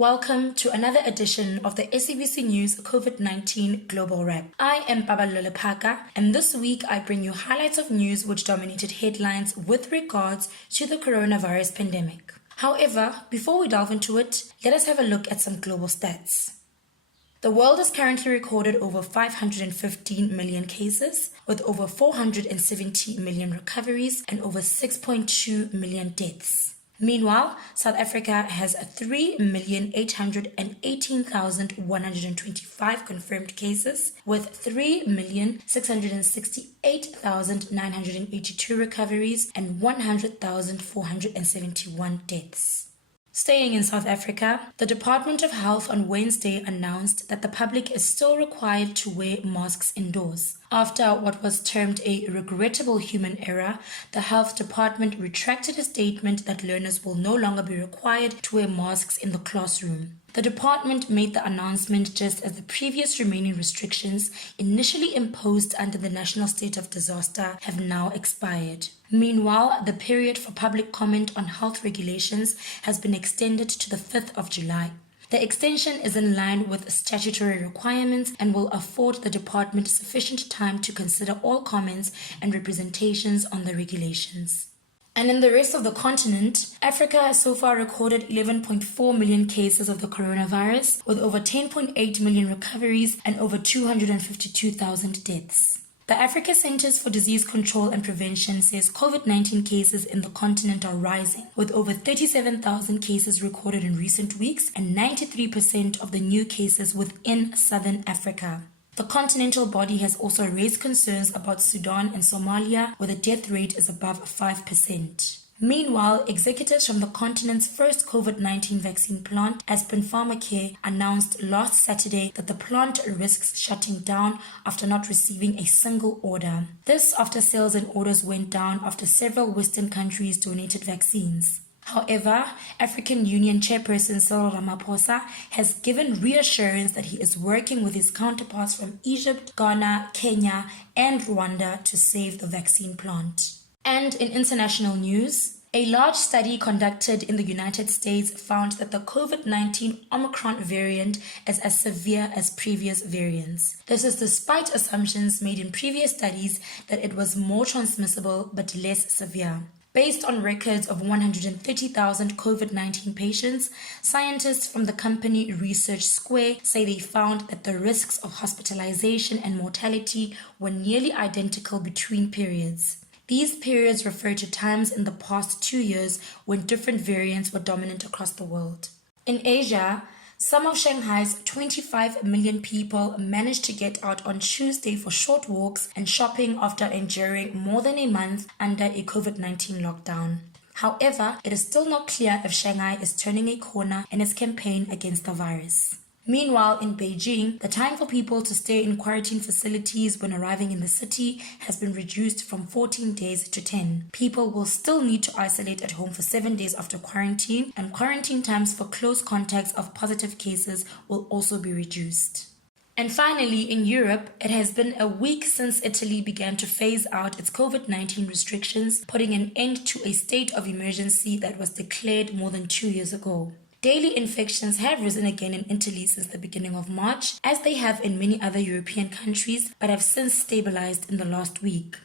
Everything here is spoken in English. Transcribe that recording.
Welcome to another edition of the SABC News COVID-19 Global Wrap. I am Babalole Phaka, and this week I bring you highlights of news which dominated headlines with regards to the coronavirus pandemic. However, before we delve into it, let us have a look at some global stats. The world has currently recorded over 515 million cases, with over 470 million recoveries and over 6.2 million deaths. Meanwhile, South Africa has 3,818,125 confirmed cases, with 3,668,982 recoveries and 100,471 deaths. Staying in South Africa, the Department of Health on Wednesday announced that the public is still required to wear masks indoors. After what was termed a regrettable human error, the Health Department retracted a statement that learners will no longer be required to wear masks in the classroom. The department made the announcement just as the previous remaining restrictions, initially imposed under the national state of disaster, have now expired. Meanwhile, the period for public comment on health regulations has been extended to the 5th of July. The extension is in line with statutory requirements and will afford the department sufficient time to consider all comments and representations on the regulations. And in the rest of the continent, Africa has so far recorded 11.4 million cases of the coronavirus, with over 10.8 million recoveries and over 252,000 deaths. The Africa Centers for Disease Control and Prevention says COVID-19 cases in the continent are rising, with over 37,000 cases recorded in recent weeks and 93% of the new cases within southern Africa. The continental body has also raised concerns about Sudan and Somalia, where the death rate is above 5%. Meanwhile, executives from the continent's first COVID-19 vaccine plant, Aspen Pharmacare, announced last Saturday that the plant risks shutting down after not receiving a single order. This after sales and orders went down after several Western countries donated vaccines. However, African Union Chairperson Cyril Ramaphosa has given reassurance that he is working with his counterparts from Egypt, Ghana, Kenya, and Rwanda to save the vaccine plant. And in international news, a large study conducted in the United States found that the COVID-19 Omicron variant is as severe as previous variants. This is despite assumptions made in previous studies that it was more transmissible but less severe. Based on records of 130,000 COVID-19 patients, scientists from the company Research Square say they found that the risks of hospitalization and mortality were nearly identical between periods. These periods refer to times in the past 2 years when different variants were dominant across the world. In Asia, some of Shanghai's 25 million people managed to get out on Tuesday for short walks and shopping after enduring more than a month under a COVID-19 lockdown. However, it is still not clear if Shanghai is turning a corner in its campaign against the virus. Meanwhile, in Beijing, the time for people to stay in quarantine facilities when arriving in the city has been reduced from 14 days to 10. People will still need to isolate at home for 7 days after quarantine, and quarantine times for close contacts of positive cases will also be reduced. And finally, in Europe, it has been a week since Italy began to phase out its COVID-19 restrictions, putting an end to a state of emergency that was declared more than 2 years ago. Daily infections have risen again in Italy since the beginning of March, as they have in many other European countries, but have since stabilized in the last week.